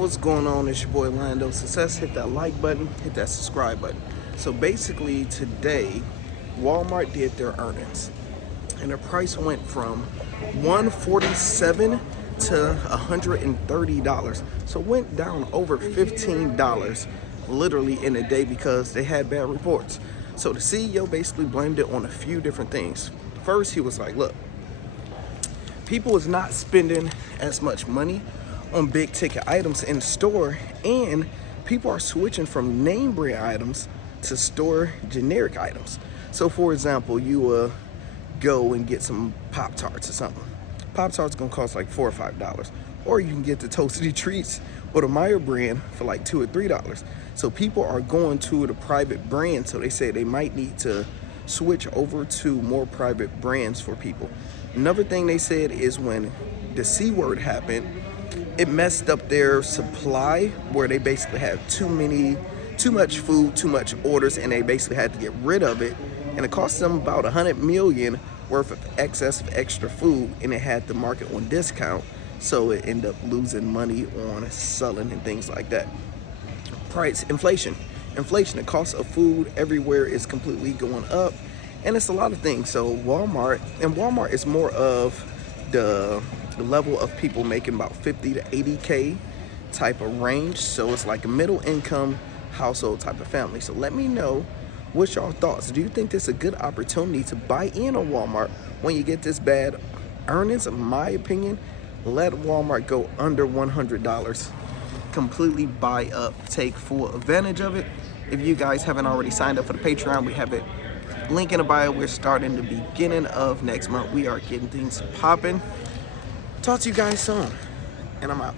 What's going on? It's your boy Lando Success. Hit that like button, hit that subscribe button. So basically today, Walmart did their earnings and the price went from $147 to $130. So it went down over $15 literally in a day because they had bad reports. So the CEO basically blamed it on a few different things. First, he was like, look, people is not spending as much money on big ticket items in the store, and people are switching from name brand items to store generic items. So for example, you go and get some Pop-Tarts or something. Pop-Tarts gonna cost like $4 or $5. Or you can get the Toasty Treats or the Meyer brand for like $2 or $3. So people are going to the private brand, so they say they might need to switch over to more private brands for people. Another thing they said is when the C word happened, it messed up their supply, where they basically had too much food, too much orders, and they basically had to get rid of it. And it cost them about $100 million worth of excess of extra food, and it had the market on discount. So it ended up losing money on selling and things like that. Price inflation. The cost of food everywhere is completely going up, and it's a lot of things. So Walmart is more of the level of people making about 50 to 80K type of range. So it's like a middle income household type of family. So let me know what's y'all thoughts. Do you think this is a good opportunity to buy in on Walmart when you get this bad earnings? In my opinion, let Walmart go under $100. Completely buy up, take full advantage of it. If you guys haven't already signed up for the Patreon, we have it link in the bio. We're starting the beginning of next month. We are getting things popping. Talk to you guys soon, and I'm out.